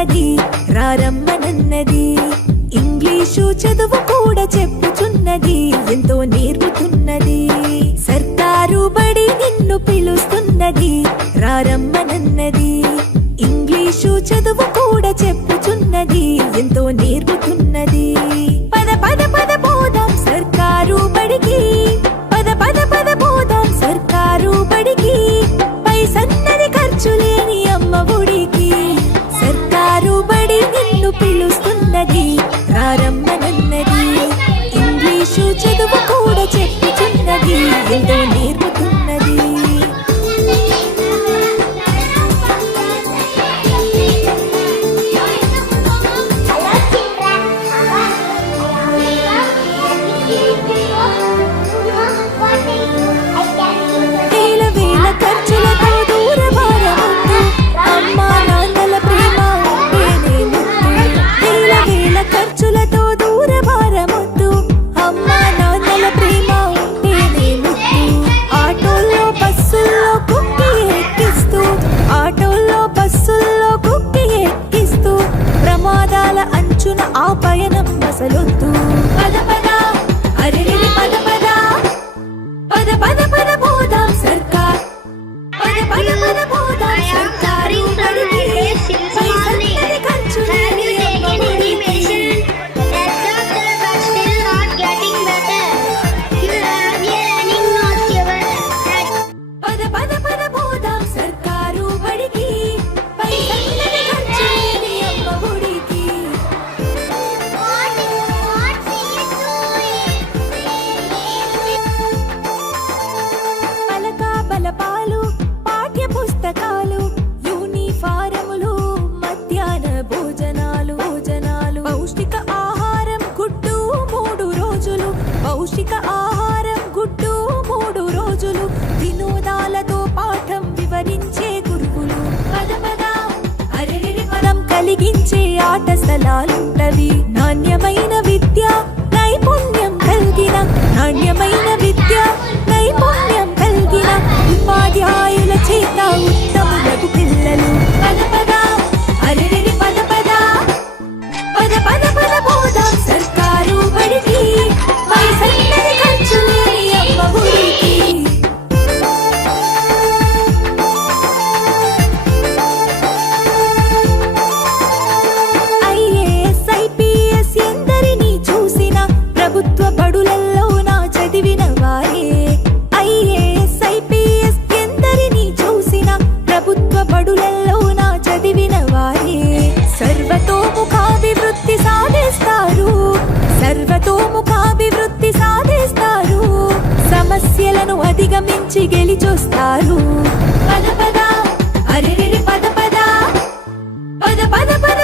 పిలుస్తున్నది రారమ్మనన్నది. English చదువు కూడా చెప్పుచున్నది, ఎంతో నేర్పుతున్నది. సర్కారు బడి నిన్ను పిలుస్తున్నది రారమ్మనన్నది. ఇంగ్లీషు చదువు కూడా చెప్పుచున్నది, ఎంతో నేర్పుతున్నది. పద పద పద పోదాం సర్కారు బడికి, పద పద పద పోదాం సర్కారు బడికి. పైసన్నది ఖర్చు లేని అమ్మ ఒడికి. సర్కారు బడి నిన్ను పిలుస్తున్నది రారమ్మనన్నది. ఇంగ్లీషు చదువు కూడా చెప్పుచున్నది, ఎంతో నేర్పుతున్నది. అంచున ఆ పయనం అసలొద్దు. పద పద అరెరె పద పద పద పద పద పోదాం సర్కార్, పద పద పద పోదాం సర్కారు బడికి. పైసన్నది ఖర్చు లేని అమ్మ ఒడికి. పద పద పద పోదాం సర్కారు బడికి. పైసన్నది ఖర్చు లేని అమ్మ ఒడికి. బలపాలు, పాఠ్య పుస్తకాలు, యూనిఫారములు, మధ్యాహ్న భోజనాలు, పౌష్టిక ఆహారం గుడ్డు 3 రోజులు, పౌష్టిక ఆహారం గుడ్డు 3 రోజులు. వినోదాలతో పాఠం వివరించే గురువులు. పద పద అరెరె పదం కలిగించే ఆట స్థలాలుంటవి. నాణ్యమైన విద్య నైపుణ్యం కలిగిన, నాణ్యమైన విద్య నైపుణ్యం కలిగిన ఉపాధ్యాయుల చేత ఉత్తములకు పిల్లలు. పద పద అరెరె పద పద పద పద పద పోదాం సర్కారు బడికి. పైసన్నది ఖర్చు లేని అమ్మ ఒడికి. ఐఏఎస్ ఐపీఎస్ ఎందరినీ చూసిన ప్రభుత్వ బడులలో నా చదివిన వారే. ఐఏఎస్ ఐపీఎస్ ఎందరినీ చూసిన ప్రభుత్వ బడులలో నా చదివిన వారే. సర్వతోముఖాభివృద్ధి సాధిస్తారు, సర్వతోముఖాభివృద్ధి సాధిస్తారు. సమస్యలను అధిగమించి గెలిచొస్తారు. పద పద అరెరె పద పద పద పద పద